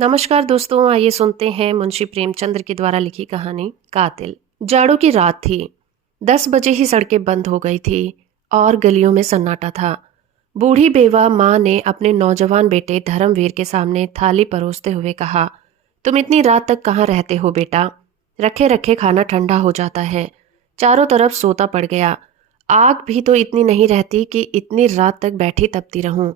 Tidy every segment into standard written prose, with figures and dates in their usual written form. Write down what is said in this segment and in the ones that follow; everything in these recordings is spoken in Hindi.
नमस्कार दोस्तों, आइए सुनते हैं मुंशी प्रेमचंद्र के द्वारा लिखी कहानी कातिल। जाड़ों की रात थी। 10 बजे ही सड़कें बंद हो गई थी और गलियों में सन्नाटा था। बूढ़ी बेवा माँ ने अपने नौजवान बेटे धर्मवीर के सामने थाली परोसते हुए कहा, तुम इतनी रात तक कहाँ रहते हो बेटा? रखे रखे खाना ठंडा हो जाता है। चारों तरफ सोता पड़ गया। आग भी तो इतनी नहीं रहती कि इतनी रात तक बैठी तपती रहूं।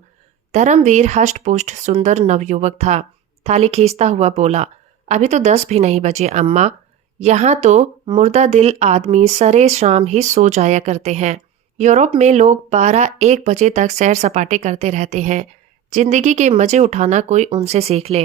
धर्मवीर हष्ट पुष्ट सुंदर नवयुवक था। थाली खींचता हुआ बोला, अभी तो 10 भी नहीं बजे अम्मा। यहाँ तो मुर्दा दिल आदमी सरे शाम ही सो जाया करते हैं। यूरोप में लोग 12-1 बजे तक सैर सपाटे करते रहते हैं। जिंदगी के मजे उठाना कोई उनसे सीख ले।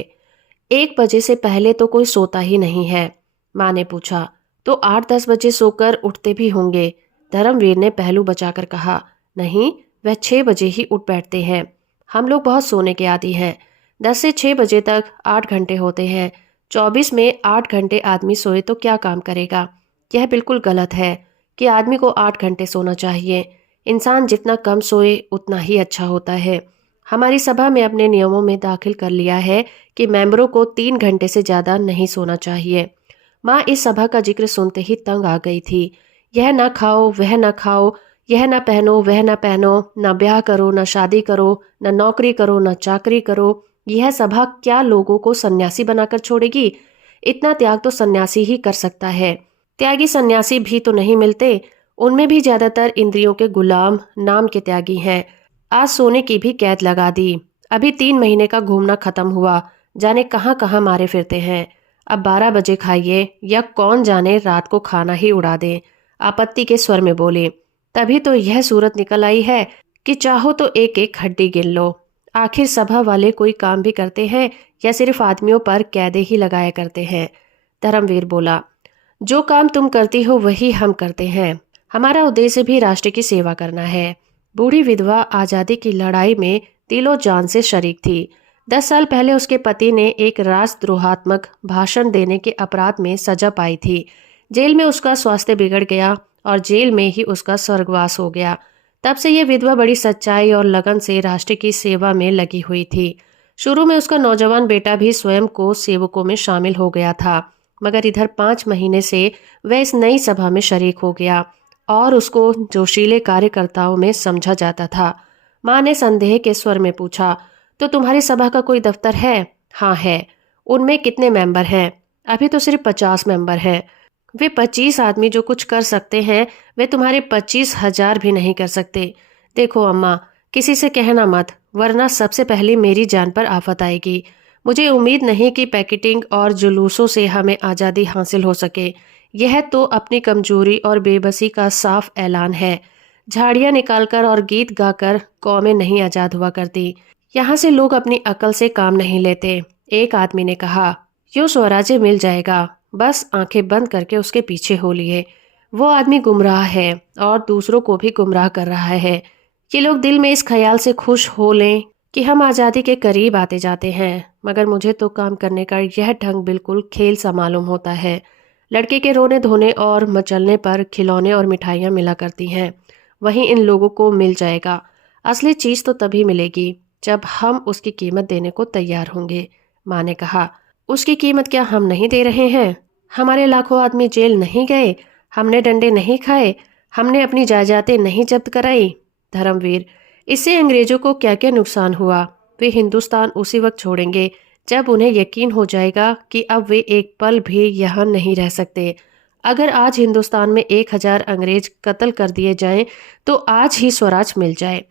1 बजे से पहले तो कोई सोता ही नहीं है। माँ ने पूछा, तो 8-10 बजे सोकर उठते भी होंगे? धर्मवीर ने पहलू बचाकर कहा, नहीं, वह 6 बजे ही उठ बैठते हैं। हम लोग बहुत सोने के आदी हैं। 10 से 6 बजे तक 8 घंटे होते हैं। 24 में 8 घंटे आदमी सोए तो क्या काम करेगा? यह बिल्कुल गलत है कि आदमी को 8 घंटे सोना चाहिए। इंसान जितना कम सोए उतना ही अच्छा होता है। हमारी सभा में अपने नियमों में दाखिल कर लिया है कि मेंबरों को 3 घंटे से ज़्यादा नहीं सोना चाहिए। माँ इस सभा का जिक्र सुनते ही तंग आ गई थी। यह ना खाओ, वह ना खाओ, यह ना पहनो, वह ना पहनो, ना ब्याह करो, ना शादी करो, ना नौकरी करो, ना चाकरी करो। यह सभा क्या लोगों को सन्यासी बनाकर छोड़ेगी? इतना त्याग तो सन्यासी ही कर सकता है। त्यागी सन्यासी भी तो नहीं मिलते। उनमें भी ज्यादातर इंद्रियों के गुलाम, नाम के त्यागी हैं। आज सोने की भी कैद लगा दी। अभी 3 महीने का घूमना खत्म हुआ, जाने कहाँ कहाँ मारे फिरते हैं। अब 12 बजे खाइए या कौन जाने रात को खाना ही उड़ा दे। आपत्ति के स्वर में बोले, तभी तो यह सूरत निकल आई है कि चाहो तो एक एक हड्डी गिन लो। आखिर सभा वाले कोई काम भी करते हैं या सिर्फ आदमियों पर कैदे ही लगाया करते हैं? धर्मवीर बोला, जो काम तुम करती हो वही हम करते हैं। हमारा उद्देश्य भी राष्ट्र की सेवा करना है। बूढ़ी विधवा आजादी की लड़ाई में दिलो जान से शरीक थी। 10 साल पहले उसके पति ने एक राष्ट्रद्रोहात्मक भाषण देने के अपराध में सजा पाई थी। जेल में उसका स्वास्थ्य बिगड़ गया और जेल में ही उसका स्वर्गवास हो गया। तब से यह विधवा बड़ी सच्चाई और लगन से राष्ट्र की सेवा में लगी हुई थी। शुरू में उसका नौजवान बेटा भी स्वयं को सेवकों में शामिल हो गया था, मगर इधर 5 महीने से वह इस नई सभा में शरीक हो गया और उसको जोशीले कार्यकर्ताओं में समझा जाता था। माँ ने संदेह के स्वर में पूछा, तो तुम्हारी सभा का कोई दफ्तर है? हाँ है। उनमें कितने मेंबर हैं? अभी तो सिर्फ 50 मेंबर हैं। वे 25 आदमी जो कुछ कर सकते हैं वे तुम्हारे 25,000 भी नहीं कर सकते। देखो अम्मा, किसी से कहना मत, वरना सबसे पहले मेरी जान पर आफत आएगी। मुझे उम्मीद नहीं कि पैकेटिंग और जुलूसों से हमें आज़ादी हासिल हो सके। यह तो अपनी कमजोरी और बेबसी का साफ ऐलान है। झाड़ियाँ निकालकर और गीत गाकर कौमें नहीं आज़ाद हुआ करती। यहाँ से लोग अपनी अकल से काम नहीं लेते। एक आदमी ने कहा, यूँ स्वराज्य मिल जाएगा, बस आंखें बंद करके उसके पीछे हो लिए। वो आदमी गुमराह है और दूसरों को भी गुमराह कर रहा है। ये लोग दिल में इस ख्याल से खुश हो लें कि हम आज़ादी के करीब आते जाते हैं, मगर मुझे तो काम करने का यह ढंग बिल्कुल खेल सा मालूम होता है। लड़के के रोने धोने और मचलने पर खिलौने और मिठाइयाँ मिला करती हैं, वहीं इन लोगों को मिल जाएगा। असली चीज़ तो तभी मिलेगी जब हम उसकी कीमत देने को तैयार होंगे। माँ ने कहा, उसकी कीमत क्या हम नहीं दे रहे हैं? हमारे लाखों आदमी जेल नहीं गए, हमने डंडे नहीं खाए, हमने अपनी जायदादें नहीं जब्त कराई। धर्मवीर, इससे अंग्रेजों को क्या क्या नुकसान हुआ? वे हिंदुस्तान उसी वक्त छोड़ेंगे जब उन्हें यकीन हो जाएगा कि अब वे एक पल भी यहाँ नहीं रह सकते। अगर आज हिंदुस्तान में 1000 अंग्रेज कत्ल कर दिए जाएं तो आज ही स्वराज मिल जाए।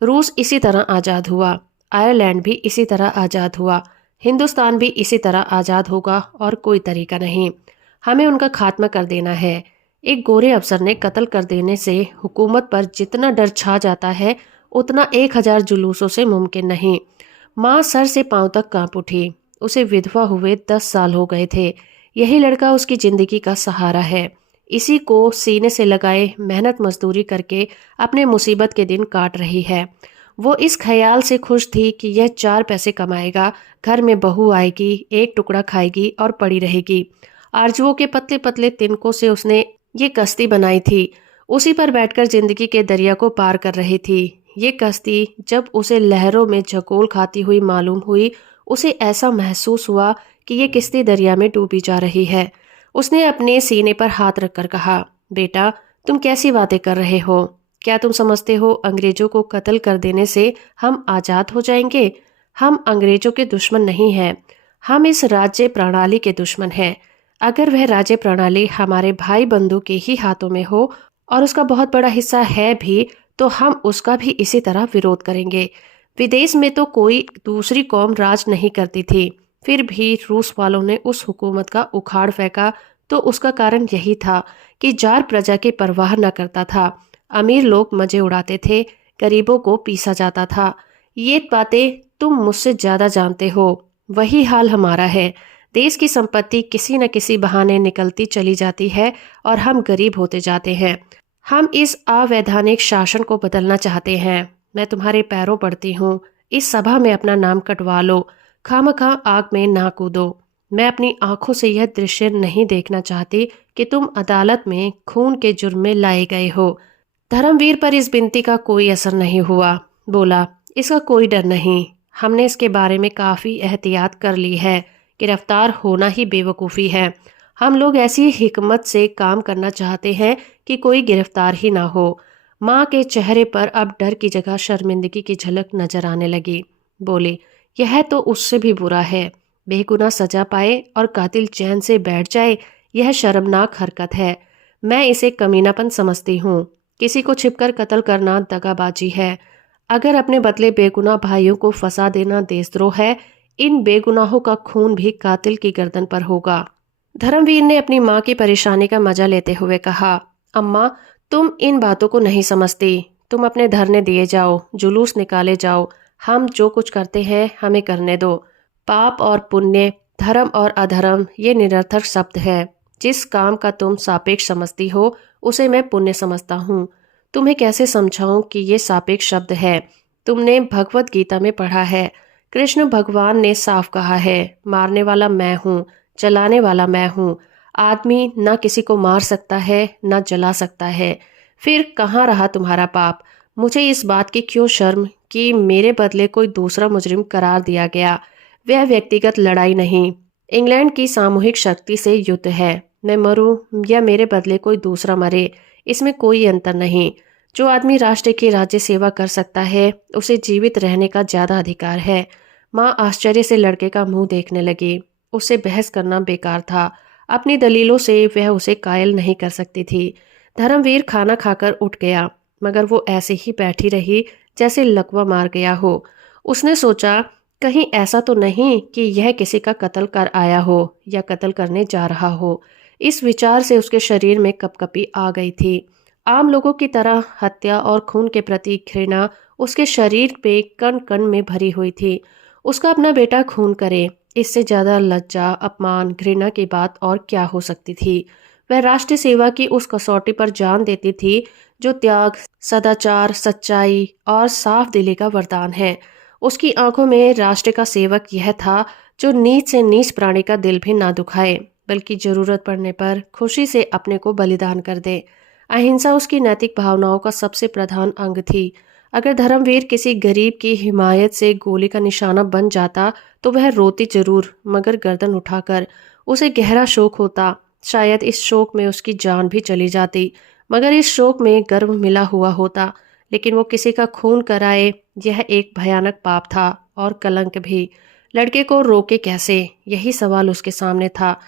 रूस इसी तरह आज़ाद हुआ, आयरलैंड भी इसी तरह आज़ाद हुआ, हिंदुस्तान भी इसी तरह आज़ाद होगा और कोई तरीका नहीं। हमें उनका खात्मा कर देना है। एक गोरे अफसर ने कत्ल कर देने से हुकूमत पर जितना डर छा जाता है उतना 1000 जुलूसों से मुमकिन नहीं। माँ सर से पांव तक कांप उठी। उसे विधवा हुए 10 साल हो गए थे। यही लड़का उसकी जिंदगी का सहारा है। इसी को सीने से लगाए मेहनत मजदूरी करके अपने मुसीबत के दिन काट रही है। वो इस ख्याल से खुश थी कि यह 4 पैसे कमाएगा, घर में बहू आएगी, एक टुकड़ा खाएगी और पड़ी रहेगी। आरजुओं के पतले पतले तिनकों से उसने ये कश्ती बनाई थी। उसी पर बैठकर जिंदगी के दरिया को पार कर रही थी। ये कश्ती जब उसे लहरों में झकोल खाती हुई मालूम हुई, उसे ऐसा महसूस हुआ कि ये किश्ती दरिया में डूबी जा रही है। उसने अपने सीने पर हाथ रखकर कहा, बेटा, तुम कैसी बातें कर रहे हो? क्या तुम समझते हो अंग्रेजों को कत्ल कर देने से हम आजाद हो जाएंगे? हम अंग्रेजों के दुश्मन नहीं हैं, हम इस राज्य प्रणाली के दुश्मन हैं। अगर वह राज्य प्रणाली हमारे भाई बंधु के ही हाथों में हो और उसका बहुत बड़ा हिस्सा है भी, तो हम उसका भी इसी तरह विरोध करेंगे। विदेश में तो कोई दूसरी कौम राज नहीं करती थी, फिर भी रूस वालों ने उस हुकूमत का उखाड़ फेंका, तो उसका कारण यही था कि जार प्रजा की परवाह न करता था। अमीर लोग मजे उड़ाते थे, गरीबों को पीसा जाता था। ये बातें तुम मुझसे ज्यादा जानते हो। वही हाल हमारा है। देश की संपत्ति किसी न किसी बहाने निकलती चली जाती है और हम गरीब होते जाते हैं। हम इस अवैधानिक शासन को बदलना चाहते हैं। मैं तुम्हारे पैरों पड़ती हूँ, इस सभा में अपना नाम कटवा लो, खामखा आग में ना कूदो। मैं अपनी आंखों से यह दृश्य नहीं देखना चाहती कि तुम अदालत में खून के जुर्म में लाए गए हो। धर्मवीर पर इस विनती का कोई असर नहीं हुआ। बोला, इसका कोई डर नहीं, हमने इसके बारे में काफी एहतियात कर ली है। गिरफ्तार होना ही बेवकूफ़ी है। हम लोग ऐसी हिकमत से काम करना चाहते हैं कि कोई गिरफ्तार ही ना हो। माँ के चेहरे पर अब डर की जगह शर्मिंदगी की झलक नजर आने लगी। बोली, यह तो उससे भी बुरा है। बेगुनाह सजा पाए और कातिल चैन से बैठ जाए, यह शर्मनाक हरकत है। मैं इसे कमीनापन समझती हूँ। किसी को छिपकर कत्ल करना दगाबाजी है। अगर अपने बदले बेगुनाह भाइयों को फंसा देना देशद्रोह है, इन बेगुनाहों का खून भी कातिल की गर्दन पर होगा। धर्मवीर ने अपनी माँ की परेशानी का मजा लेते हुए कहा, अम्मा, तुम इन बातों को नहीं समझती। तुम अपने धरने दिए जाओ, जुलूस निकाले जाओ। हम जो कुछ करते हैं हमें करने दो। पाप और पुण्य, धर्म और अधर्म, ये निरर्थक शब्द है। जिस काम का तुम सापेक्ष समझती हो उसे मैं पुण्य समझता हूँ। तुम्हें कैसे समझाऊं कि ये सापेक्ष शब्द है? तुमने भगवत गीता में पढ़ा है, कृष्ण भगवान ने साफ कहा है, मारने वाला मैं हूँ, जलाने वाला मैं हूँ। आदमी न किसी को मार सकता है न जला सकता है। फिर कहाँ रहा तुम्हारा पाप? मुझे इस बात की क्यों शर्म कि मेरे बदले कोई दूसरा मुजरिम करार दिया गया। वह व्यक्तिगत लड़ाई नहीं, इंग्लैंड की सामूहिक शक्ति से युद्ध है। मैं मरूं या मेरे बदले कोई दूसरा मरे, इसमें कोई अंतर नहीं। जो आदमी राष्ट्र की राज्य सेवा कर सकता है उसे जीवित रहने का ज्यादा अधिकार है। माँ आश्चर्य से लड़के का मुंह देखने लगी। उससे बहस करना बेकार था। अपनी दलीलों से वह उसे कायल नहीं कर सकती थी। धर्मवीर खाना खाकर उठ गया, मगर वो ऐसे ही बैठी रही जैसे लकवा मार गया हो। उसने सोचा, कहीं ऐसा तो नहीं कि यह किसी का कत्ल कर आया हो या कत्ल करने जा रहा हो। इस विचार से उसके शरीर में कपकपी आ गई थी। आम लोगों की तरह हत्या और खून के प्रति घृणा उसके शरीर पे कण कण में भरी हुई थी। उसका अपना बेटा खून करे, इससे ज्यादा लज्जा, अपमान, घृणा की बात और क्या हो सकती थी। वह राष्ट्र सेवा की उस कसौटी पर जान देती थी जो त्याग, सदाचार, सच्चाई और साफ दिली का वरदान है। उसकी आंखों में राष्ट्र का सेवक यह था जो नीच से नीच प्राणी का दिल भी ना दुखाए, बल्कि जरूरत पड़ने पर खुशी से अपने को बलिदान कर दे। अहिंसा उसकी नैतिक भावनाओं का सबसे प्रधान अंग थी। अगर धर्मवीर किसी गरीब की हिमायत से गोली का निशाना बन जाता तो वह रोती जरूर, मगर गर्दन उठाकर। उसे गहरा शोक होता। शायद इस शोक में उसकी जान भी चली जाती, मगर इस शोक में गर्व मिला हुआ होता। लेकिन वो किसी का खून कराए, यह एक भयानक पाप था और कलंक भी। लड़के को रोके कैसे, यही सवाल उसके सामने था।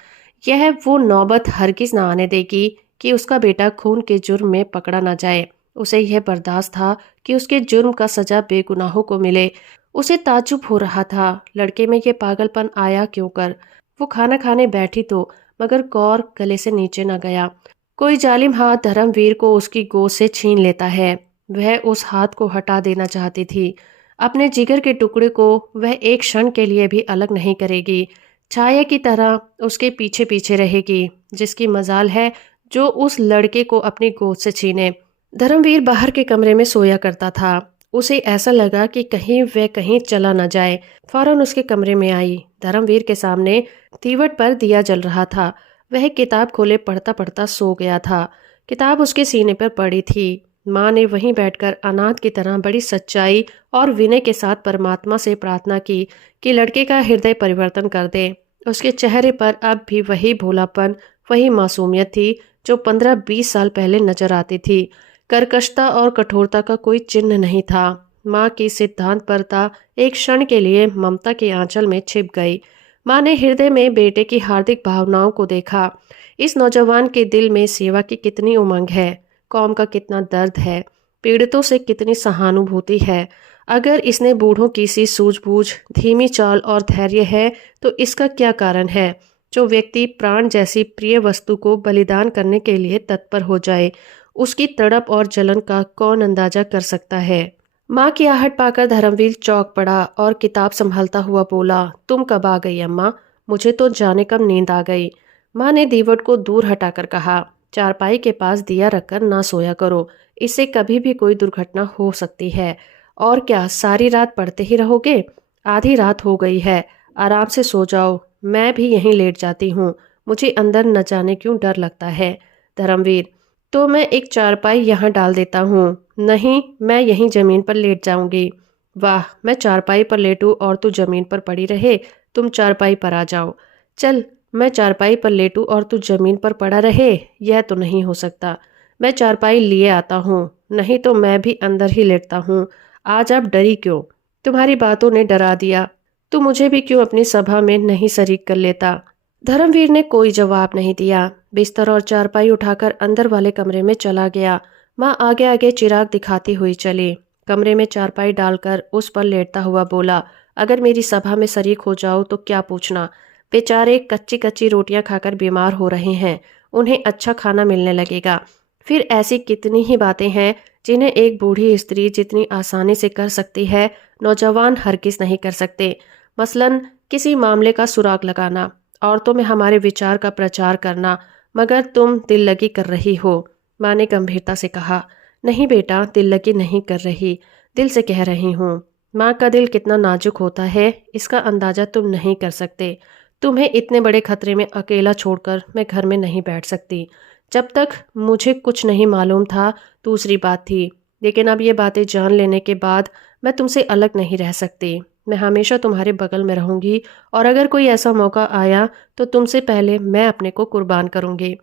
यह वो नौबत हरगिज न आने देगी कि उसका बेटा खून के जुर्म में पकड़ा न जाए। उसे यह बर्दाश्त था कि उसके जुर्म का सजा बेगुनाहों को मिले। उसे ताज्जुब हो रहा था, लड़के में ये पागलपन आया क्यों कर। वो खाना खाने बैठी तो, मगर कौर गले से नीचे न गया। कोई जालिम हाथ धर्मवीर को उसकी गोद से छीन लेता है। वह उस हाथ को हटा देना चाहती थी। अपने जिगर के टुकड़े को वह एक क्षण के लिए भी अलग नहीं करेगी। छाया की तरह उसके पीछे पीछे रहेगी। जिसकी मजाल है जो उस लड़के को अपनी गोद से छीने। धर्मवीर बाहर के कमरे में सोया करता था। उसे ऐसा लगा कि कहीं वह कहीं चला न जाए। फौरन उसके कमरे में आई। धर्मवीर के सामने तीवट पर दिया जल रहा था। वह किताब खोले पढ़ता पढ़ता सो गया था। किताब उसके सीने पर पड़ी थी। माँ ने वहीं बैठकर अनाथ की तरह बड़ी सच्चाई और विनय के साथ परमात्मा से प्रार्थना की कि लड़के का हृदय परिवर्तन कर दे। उसके चेहरे पर अब भी वही भोलापन, वही मासूमियत थी जो 15-20 साल पहले नजर आती थी। कर्कशता और कठोरता का कोई चिन्ह नहीं था। माँ की सिद्धांतपरता एक क्षण के लिए ममता के आंचल में छिप गई। माँ ने हृदय में बेटे की हार्दिक भावनाओं को देखा। इस नौजवान के दिल में सेवा की कितनी उमंग है, कौम का कितना दर्द है, पीड़ितों से कितनी सहानुभूति है। अगर इसने बूढ़ों की सी सूझबूझ, धीमी चाल और धैर्य है, तो इसका क्या कारण है? जो व्यक्ति प्राण जैसी प्रिय वस्तु को बलिदान करने के लिए तत्पर हो जाए, उसकी तड़प और जलन का कौन अंदाजा कर सकता है? माँ की आहट पाकर धर्मवीर चौंक पड़ा और किताब संभालता हुआ बोला, तुम कब आ गई अम्मा? मुझे तो जाने कब नींद आ गई। माँ ने दीवट को दूर हटाकर कहा, चारपाई के पास दिया रखकर ना सोया करो, इससे कभी भी कोई दुर्घटना हो सकती है। और क्या सारी रात पढ़ते ही रहोगे? आधी रात हो गई है, आराम से सो जाओ। मैं भी यहीं लेट जाती हूँ, मुझे अंदर न जाने क्यों डर लगता है। धर्मवीर, तो मैं एक चारपाई यहाँ डाल देता हूँ। नहीं, मैं यहीं जमीन पर लेट जाऊंगी। वाह, मैं चारपाई पर लेटूं और तू जमीन पर पड़ी रहे। तुम चारपाई पर आ जाओ। चल, मैं चारपाई पर लेटूं और तू जमीन पर पड़ा रहे, यह तो नहीं हो सकता। मैं चारपाई लिए आता हूँ, नहीं तो मैं भी अंदर ही लेटता हूँ। आज आप डरी क्यों? तुम्हारी बातों ने डरा दिया। तू मुझे भी क्यों अपनी सभा में नहीं शरीक कर लेता? धर्मवीर ने कोई जवाब नहीं दिया। बिस्तर और चारपाई उठाकर अंदर वाले कमरे में चला गया। माँ आगे आगे चिराग दिखाती हुई चली। कमरे में चारपाई डालकर उस पर लेटता हुआ बोला, अगर मेरी सभा में शरीक हो जाओ तो क्या पूछना। बेचारे कच्ची कच्ची रोटियां खाकर बीमार हो रहे हैं, उन्हें अच्छा खाना मिलने लगेगा। फिर ऐसी कितनी ही बातें हैं जिन्हें एक बूढ़ी स्त्री जितनी आसानी से कर सकती है, नौजवान हरगिज नहीं कर सकते। मसलन किसी मामले का सुराग लगाना, औरतों में हमारे विचार का प्रचार करना। मगर तुम दिल लगी कर रही हो। माँ ने गंभीरता से कहा, नहीं बेटा, दिल लगी नहीं कर रही, दिल से कह रही हूँ। माँ का दिल कितना नाजुक होता है, इसका अंदाजा तुम नहीं कर सकते। तुम्हें इतने बड़े खतरे में अकेला छोड़कर मैं घर में नहीं बैठ सकती। जब तक मुझे कुछ नहीं मालूम था दूसरी बात थी, लेकिन अब ये बातें जान लेने के बाद मैं तुमसे अलग नहीं रह सकती। मैं हमेशा तुम्हारे बगल में रहूंगी और अगर कोई ऐसा मौका आया तो तुमसे पहले मैं अपने को कुर्बान करूंगी।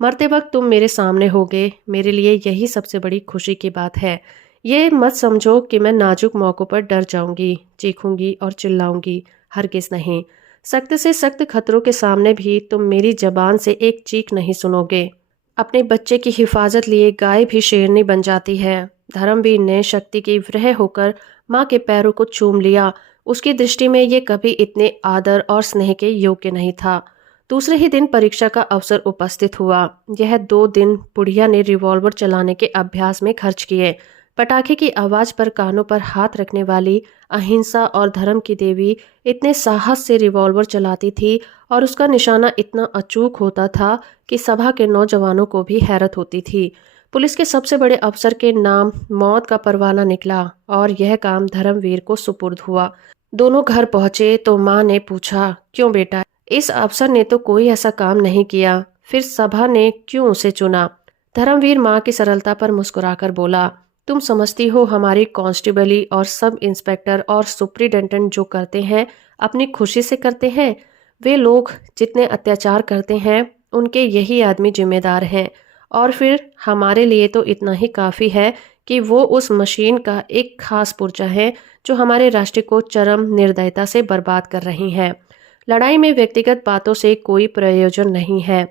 मरते वक्त तुम मेरे सामने होगे, मेरे लिए यही सबसे बड़ी खुशी की बात है। ये मत समझो कि मैं नाजुक मौकों पर डर जाऊंगी, चीखूंगी और चिल्लाऊंगी, हरगिज नहीं। सख्त से सख्त खतरों के सामने भी तुम मेरी जबान से एक चीख नहीं सुनोगे। अपने बच्चे की हिफाजत लिए गाय भी शेरनी बन जाती है। धर्मवीर ने शक्ति की विरह होकर माँ के पैरों को चूम लिया। उसकी दृष्टि में ये कभी इतने आदर और स्नेह के योग्य नहीं था। दूसरे ही दिन परीक्षा का अवसर उपस्थित हुआ। यह 2 दिन बुढ़िया ने रिवॉल्वर चलाने के अभ्यास में खर्च किए। पटाखे की आवाज पर कानों पर हाथ रखने वाली अहिंसा और धर्म की देवी इतने साहस से रिवॉल्वर चलाती थी और उसका निशाना इतना अचूक होता था कि सभा के नौजवानों को भी हैरत होती थी। पुलिस के सबसे बड़े अफसर के नाम मौत का परवाना निकला और यह काम धर्मवीर को सुपुर्द हुआ। दोनों घर पहुंचे तो माँ ने पूछा, क्यों बेटा, इस अफसर ने तो कोई ऐसा काम नहीं किया, फिर सभा ने क्यों उसे चुना? धर्मवीर माँ की सरलता पर मुस्कुराकर बोला, तुम समझती हो हमारी कांस्टेबली और सब इंस्पेक्टर और सुप्रिटेंडेंट जो करते हैं अपनी खुशी से करते हैं। वे लोग जितने अत्याचार करते हैं उनके यही आदमी जिम्मेदार हैं। और फिर हमारे लिए तो इतना ही काफ़ी है कि वो उस मशीन का एक खास पुर्जा है जो हमारे राष्ट्र को चरम निर्दयता से बर्बाद कर रही है। लड़ाई में व्यक्तिगत बातों से कोई प्रयोजन नहीं है।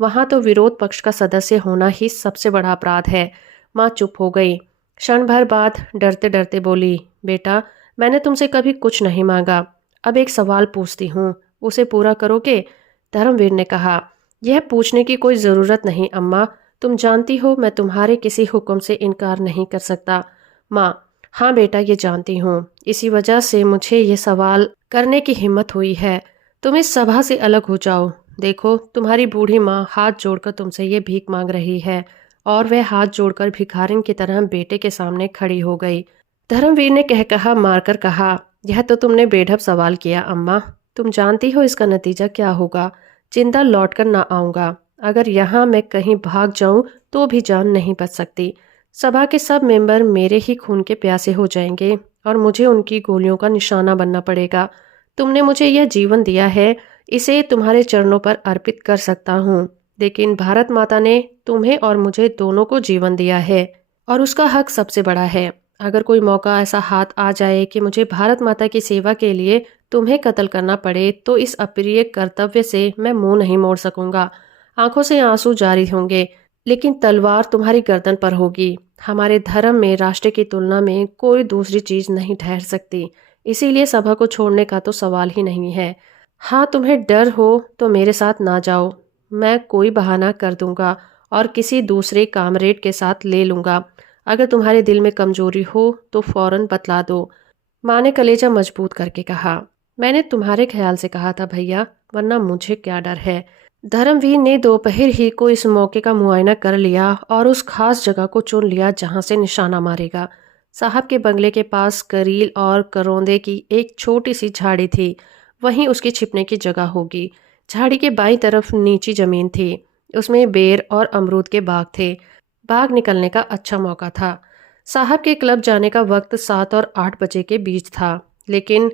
वहाँ तो विरोध पक्ष का सदस्य होना ही सबसे बड़ा अपराध है। माँ चुप हो गई। क्षण भर बाद डरते डरते बोली, बेटा, मैंने तुमसे कभी कुछ नहीं मांगा। अब एक सवाल पूछती हूँ, उसे पूरा करोगे? धर्मवीर ने कहा, यह पूछने की कोई ज़रूरत नहीं अम्मा, तुम जानती हो मैं तुम्हारे किसी हुक्म से इनकार नहीं कर सकता। माँ, हाँ बेटा, ये जानती हूँ, इसी वजह से मुझे ये सवाल करने की हिम्मत हुई है। तुम इस सभा से अलग हो जाओ। देखो, तुम्हारी बूढ़ी माँ हाथ जोड़कर तुमसे ये भीख मांग रही है। और वह हाथ जोड़कर भिखारिन की तरह बेटे के सामने खड़ी हो गई। धर्मवीर ने कह कहा मारकर कहा, यह तो तुमने बेढब सवाल किया अम्मा, तुम जानती हो इसका नतीजा क्या होगा। जिंदा लौटकर ना आऊंगा। अगर यहाँ मैं कहीं भाग जाऊं तो भी जान नहीं बच सकती। सभा के सब मेंबर मेरे ही खून के प्यासे हो जाएंगे और मुझे उनकी गोलियों का निशाना बनना पड़ेगा। तुमने मुझे यह जीवन दिया है, इसे तुम्हारे चरणों पर अर्पित कर सकता हूँ। लेकिन भारत माता ने तुम्हें और मुझे दोनों को जीवन दिया है और उसका हक सबसे बड़ा है। अगर कोई मौका ऐसा हाथ आ जाए कि मुझे भारत माता की सेवा के लिए तुम्हें कत्ल करना पड़े तो इस अप्रिय कर्तव्य से मैं मुंह नहीं मोड़ सकूंगा। आंखों से आंसू जारी होंगे, लेकिन तलवार तुम्हारी गर्दन पर होगी। हमारे धर्म में राष्ट्र की तुलना में कोई दूसरी चीज नहीं ठहर सकती, इसीलिए सभा को छोड़ने का तो सवाल ही नहीं है। हाँ, तुम्हें डर हो तो मेरे साथ ना जाओ। मैं कोई बहाना कर दूंगा और किसी दूसरे कामरेड के साथ ले लूंगा। अगर तुम्हारे दिल में कमजोरी हो तो फौरन बतला दो। माँ ने कलेजा मजबूत करके कहा। मैंने तुम्हारे ख्याल से कहा था भैया, वरना मुझे क्या डर है। धर्मवीर ने दोपहर ही को इस मौके का मुआयना कर लिया और उस खास जगह को चुन लिया जहां से निशाना मारेगा। साहब के बंगले के पास करील और करौंदे की एक छोटी सी झाड़ी थी, वहीं उसकी छिपने की जगह होगी। झाड़ी के बाईं तरफ नीची जमीन थी, उसमें बेर और अमरूद के बाग थे। बाग निकलने का अच्छा मौका था। साहब के क्लब जाने का वक्त 7 और 8 बजे के बीच था, लेकिन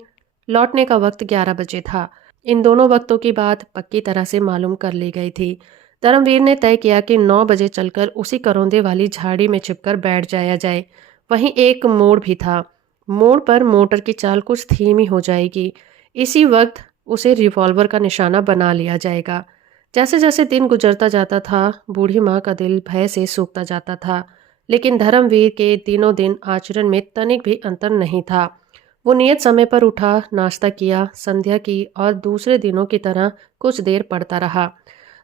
लौटने का वक्त 11 बजे था। इन दोनों वक्तों की बात पक्की तरह से मालूम कर ली गई थी। धर्मवीर ने तय किया कि 9 बजे चलकर उसी करौंदे वाली झाड़ी में छिपकर बैठ जाया जाए। वहीं एक मोड़ भी था। मोड़ पर मोटर की चाल कुछ धीमी हो जाएगी। इसी वक्त उसे रिवॉल्वर का निशाना बना लिया जाएगा। जैसे जैसे दिन गुजरता जाता था, बूढ़ी माँ का दिल भय से सूखता जाता था, लेकिन धर्मवीर के दिनों दिन आचरण में तनिक भी अंतर नहीं था। वो नियत समय पर उठा, नाश्ता किया, संध्या की और दूसरे दिनों की तरह कुछ देर पढ़ता रहा।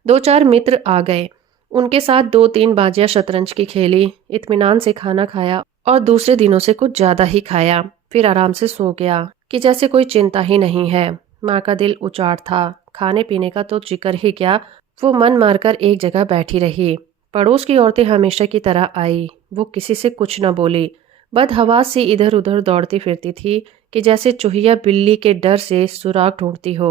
2-4 मित्र आ गए, उनके साथ 2-3 बाजियां शतरंज की खेली, इत्मीनान से खाना खाया और दूसरे दिनों से कुछ ज्यादा ही खाया। फिर आराम से सो गया कि जैसे कोई चिंता ही नहीं है। माँ का दिल उचाट था, खाने पीने का तो जिक्र ही क्या। वो मन मारकर एक जगह बैठी रही। पड़ोस की औरतें हमेशा की तरह आई। वो किसी से कुछ न बोली, बदहवास सी इधर उधर दौड़ती फिरती थी कि जैसे चूहिया बिल्ली के डर से सुराग ढूंढती हो।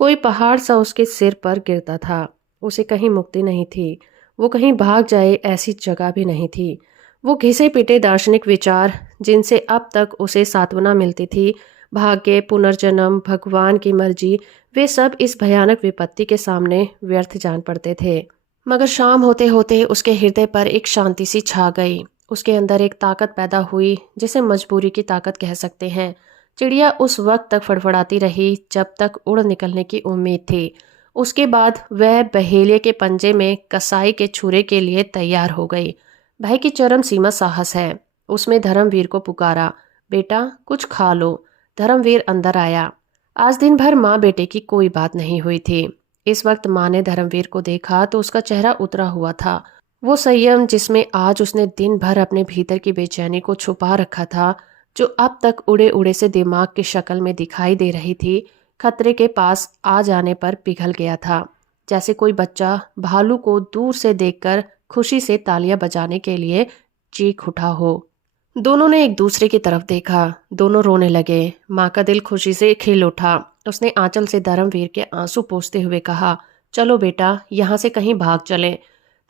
कोई पहाड़ सा उसके सिर पर गिरता था। उसे कहीं मुक्ति नहीं थी। वो कहीं भाग जाए ऐसी जगह भी नहीं थी। वो घिसे पिटे दार्शनिक विचार जिनसे अब तक उसे सांत्वना मिलती थी, भाग्य, पुनर्जन्म, भगवान की मर्जी, वे सब इस भयानक विपत्ति के सामने व्यर्थ जान पड़ते थे। मगर शाम होते होते उसके हृदय पर एक शांति सी छा गई। उसके अंदर एक ताकत पैदा हुई जिसे मजबूरी की ताकत कह सकते हैं। चिड़िया उस वक्त तक फड़फड़ाती रही जब तक उड़ निकलने की उम्मीद थी। उसके बाद वह बहेलिये के पंजे में कसाई के छुरे के लिए तैयार हो गई। भाई की चरम सीमा साहस है। उसमें धर्मवीर को पुकारा, बेटा कुछ खा लो। धर्मवीर अंदर आया। आज दिन भर माँ बेटे की कोई बात नहीं हुई थी। इस वक्त माँ ने धर्मवीर को देखा तो उसका चेहरा उतरा हुआ था। वो संयम जिसमें आज उसने दिन भर अपने भीतर की बेचैनी को छुपा रखा था, जो अब तक उड़े उड़े से दिमाग की शक्ल में दिखाई दे रही थी, खतरे के पास आ जाने पर पिघल गया था। जैसे कोई बच्चा भालू को दूर से देखकर खुशी से तालियां बजाने के लिए चीख उठा हो। दोनों ने एक दूसरे की तरफ देखा। दोनों रोने लगे। माँ का दिल खुशी से खिल उठा। उसने आंचल से धर्मवीर के आंसू पोंछते हुए कहा, चलो बेटा, यहाँ से कहीं भाग चले।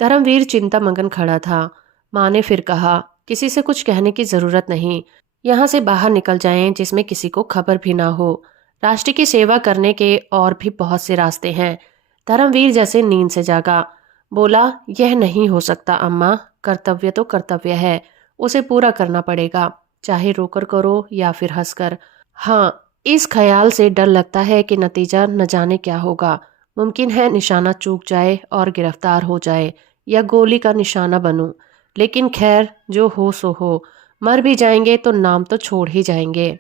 धर्मवीर चिंता मगन खड़ा था। माँ ने फिर कहा, किसी से कुछ कहने की जरूरत नहीं। यहाँ से बाहर निकल जाएं जिसमें किसी को खबर भी ना हो। राष्ट्र की सेवा करने के और भी बहुत से रास्ते हैं। धर्मवीर जैसे नींद से जागा। बोला, यह नहीं हो सकता अम्मा, कर्तव्य तो कर्तव्य है, उसे पूरा करना पड़ेगा, चाहे रोकर करो या फिर हंसकर। हाँ, इस ख्याल से डर लगता है कि नतीजा न जाने क्या होगा। मुमकिन है निशाना चूक जाए और गिरफ्तार हो जाए या गोली का निशाना बनूं। लेकिन खैर, जो हो सो हो। मर भी जाएंगे तो नाम तो छोड़ ही जाएंगे।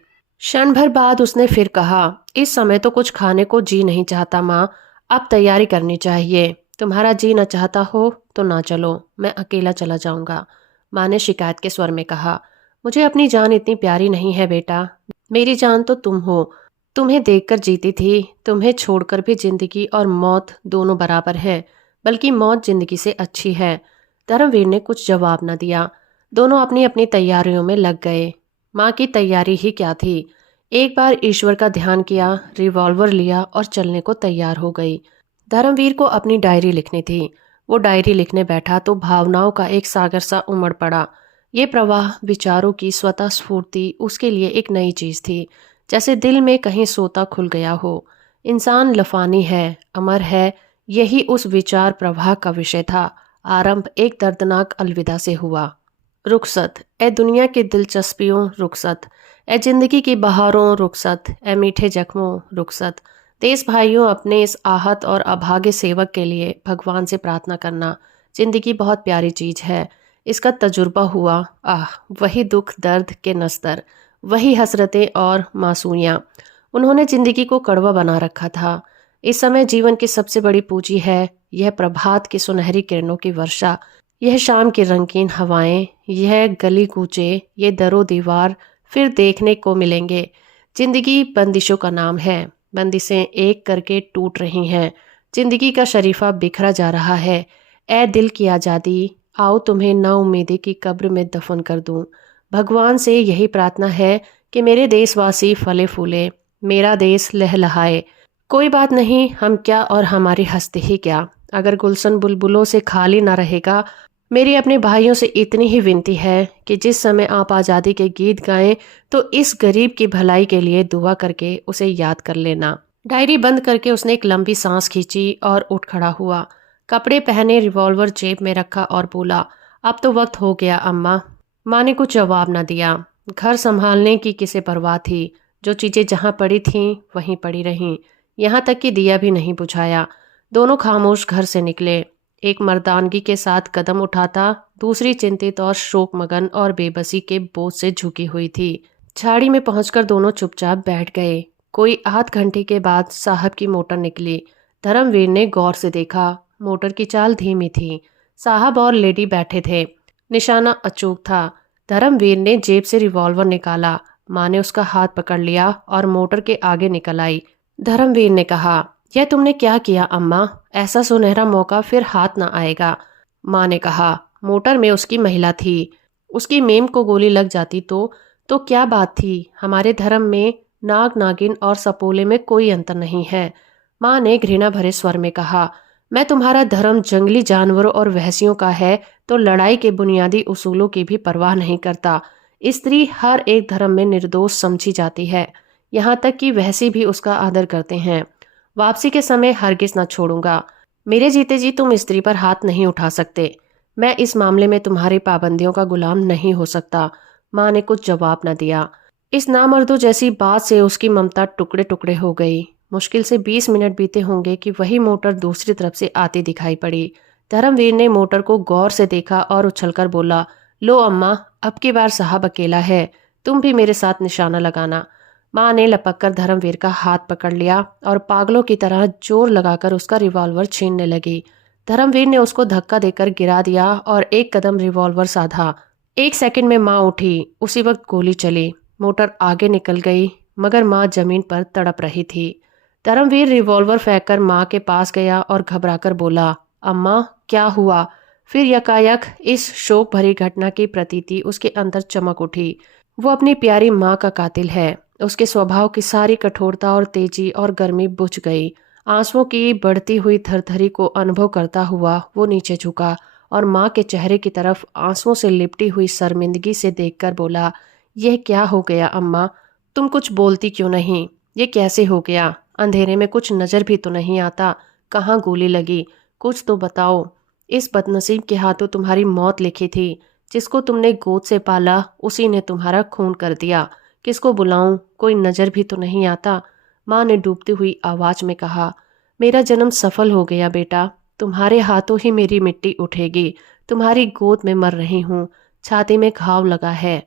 क्षण भर बाद उसने फिर कहा, इस समय तो कुछ खाने को जी नहीं चाहता माँ, अब तैयारी करनी चाहिए। तुम्हारा जी न चाहता हो तो ना चलो, मैं अकेला चला जाऊंगा। माँ ने शिकायत के स्वर में कहा, मुझे अपनी जान इतनी प्यारी नहीं है बेटा। मेरी जान तो तुम हो। तुम्हें देखकर जीती थी, तुम्हें छोड़कर भी जिंदगी और मौत दोनों बराबर है, बल्कि मौत जिंदगी से अच्छी है। धर्मवीर ने कुछ जवाब न दिया। दोनों अपनी अपनी तैयारियों में लग गए। माँ की तैयारी ही क्या थी। एक बार ईश्वर का ध्यान किया, रिवॉल्वर लिया और चलने को तैयार हो गई। धर्मवीर को अपनी डायरी लिखनी थी। वो डायरी लिखने बैठा तो भावनाओं का एक सागर सा उमड़ पड़ा। ये प्रवाह विचारों की स्वतः स्फूर्ति उसके लिए एक नई चीज थी, जैसे दिल में कहीं सोता खुल गया हो। इंसान लफानी है, अमर है, यही उस विचार प्रवाह का विषय था। आरंभ एक दर्दनाक अलविदा से हुआ। रुखसत ए दुनिया की दिलचस्पियों रुखसत, ए जिंदगी की बहारों रुखसत, ए मीठे जख्मों रुखसत। देश भाइयों, अपने इस आहत और अभागे सेवक के लिए भगवान से प्रार्थना करना। जिंदगी बहुत प्यारी चीज है। इसका तजुर्बा हुआ, आह वही दुख दर्द के नस्तर, वही हसरतें और मासूमियाँ। उन्होंने जिंदगी को कड़वा बना रखा था। इस समय जीवन की सबसे बड़ी पूंजी है यह प्रभात की सुनहरी किरणों की वर्षा, यह शाम की रंगीन हवाएं, यह गली कूचे, ये दरो दीवार फिर देखने को मिलेंगे। जिंदगी बंदिशों का नाम है, बंदिशें एक करके टूट रही हैं। जिंदगी का शरीफा बिखरा जा रहा है। ए दिल की आज़ादी, आओ तुम्हें नाउम्मीदी की कब्र में दफन कर दूं। भगवान से यही प्रार्थना है कि मेरे देशवासी फले फूले, मेरा देश लहलहाए। कोई बात नहीं, हम क्या और हमारी हस्ती ही क्या, अगर गुलशन बुलबुलों से खाली ना रहेगा। मेरी अपने भाइयों से इतनी ही विनती है कि जिस समय आप आज़ादी के गीत गाएं तो इस गरीब की भलाई के लिए दुआ करके उसे याद कर लेना। डायरी बंद करके उसने एक लंबी सांस खींची और उठ खड़ा हुआ। कपड़े पहने, रिवॉल्वर जेब में रखा और बोला, अब तो वक्त हो गया अम्मा। माँ ने कुछ जवाब न दिया। घर संभालने की किसे परवाह थी। जो चीज़ें जहाँ पड़ी थीं वहीं पड़ी रहीं। यहाँ तक कि दिया भी नहीं बुझाया। दोनों खामोश घर से निकले। एक मर्दानगी के साथ कदम उठाता, दूसरी चिंतित और शोकमगन और बेबसी के बोझ से झुकी हुई थी। झाड़ी में पहुंचकर दोनों चुपचाप बैठ गए। कोई आध घंटे के बाद साहब की मोटर निकली। धर्मवीर ने गौर से देखा। मोटर की चाल धीमी थी। साहब और लेडी बैठे थे। निशाना अचूक था। धर्मवीर ने जेब से रिवॉल्वर निकाला। माँ ने उसका हाथ पकड़ लिया और मोटर के आगे निकल आई। धर्मवीर ने कहा, यह तुमने क्या किया अम्मा? ऐसा सुनहरा मौका फिर हाथ ना आएगा। माँ ने कहा, मोटर में उसकी महिला थी, उसकी मेम को गोली लग जाती तो क्या बात थी। हमारे धर्म में नाग नागिन और सपोले में कोई अंतर नहीं है। माँ ने घृणा भरे स्वर में कहा, मैं तुम्हारा धर्म जंगली जानवरों और वहसियों का है तो लड़ाई के बुनियादी उसूलों की भी परवाह नहीं करता। स्त्री हर एक धर्म में निर्दोष समझी जाती है, यहाँ तक कि वहसी भी उसका आदर करते हैं। वापसी के समय हरगिज न छोड़ूंगा। मेरे जीते जी तुम स्त्री पर हाथ नहीं उठा सकते। मैं इस मामले में तुम्हारी पाबंदियों का गुलाम नहीं हो सकता। माँ ने कुछ जवाब न दिया। इस नामर्दों जैसी बात से उसकी ममता टुकड़े टुकड़े हो गई। मुश्किल से 20 मिनट बीते होंगे कि वही मोटर दूसरी तरफ से आती दिखाई पड़ी। धर्मवीर ने मोटर को गौर से देखा और उछलकर बोला, लो अम्मा, अब की बार साहब अकेला है, तुम भी मेरे साथ निशाना लगाना। माँ ने लपककर धर्मवीर का हाथ पकड़ लिया और पागलों की तरह जोर लगाकर उसका रिवॉल्वर छीनने लगी। धर्मवीर ने उसको धक्का देकर गिरा दिया और एक कदम रिवॉल्वर साधा। 1 सेकंड में माँ उठी। उसी वक्त गोली चली। मोटर आगे निकल गई, मगर माँ जमीन पर तड़प रही थी। धर्मवीर रिवॉल्वर फेंककर माँ के पास गया और घबराकर बोला, अम्मा क्या हुआ? फिर यकायक इस शोक भरी घटना की प्रतीति उसके अंदर चमक उठी। वो अपनी प्यारी माँ का कातिल है। उसके स्वभाव की सारी कठोरता और तेजी और गर्मी बुझ गई। आंसुओं की बढ़ती हुई थरथरी को अनुभव करता हुआ वो नीचे झुका और माँ के चेहरे की तरफ आंसुओं से लिपटी हुई शर्मिंदगी से देखकर बोला, यह क्या हो गया अम्मा? तुम कुछ बोलती क्यों नहीं? ये कैसे हो गया? अंधेरे में कुछ नजर भी तो नहीं आता। कहाँ गोली लगी? कुछ तो बताओ। इस बदनसीब के हाथों तुम्हारी मौत लिखी थी। जिसको तुमने गोद से पाला उसी ने तुम्हारा खून कर दिया। किसको बुलाऊं? कोई नजर भी तो नहीं आता। माँ ने डूबती हुई आवाज में कहा, मेरा जन्म सफल हो गया बेटा। तुम्हारे हाथों ही मेरी मिट्टी उठेगी। तुम्हारी गोद में मर रही हूँ। छाती में घाव लगा है।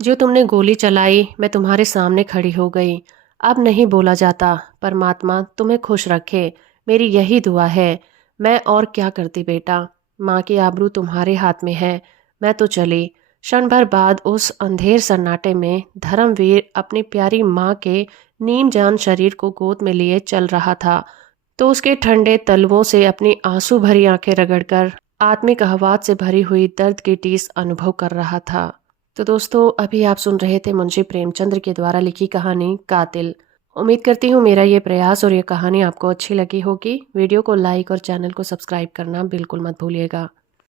जो तुमने गोली चलाई, मैं तुम्हारे सामने खड़ी हो गई। अब नहीं बोला जाता। परमात्मा तुम्हें खुश रखे, मेरी यही दुआ है। मैं और क्या करती बेटा? माँ की आबरू तुम्हारे हाथ में है। मैं तो चली। क्षण भर बाद उस अंधेर सन्नाटे में धर्मवीर अपनी प्यारी माँ के नीम जान शरीर को गोद में लिए चल रहा था तो उसके ठंडे तलवों से अपनी आंसू भरी आंखें रगड़कर आत्मिक आहवात से भरी हुई दर्द की टीस अनुभव कर रहा था। तो दोस्तों, अभी आप सुन रहे थे मुंशी प्रेमचंद्र के द्वारा लिखी कहानी कातिल। उम्मीद करती हूँ मेरा ये प्रयास और ये कहानी आपको अच्छी लगी होगी। वीडियो को लाइक और चैनल को सब्सक्राइब करना बिल्कुल मत भूलिएगा।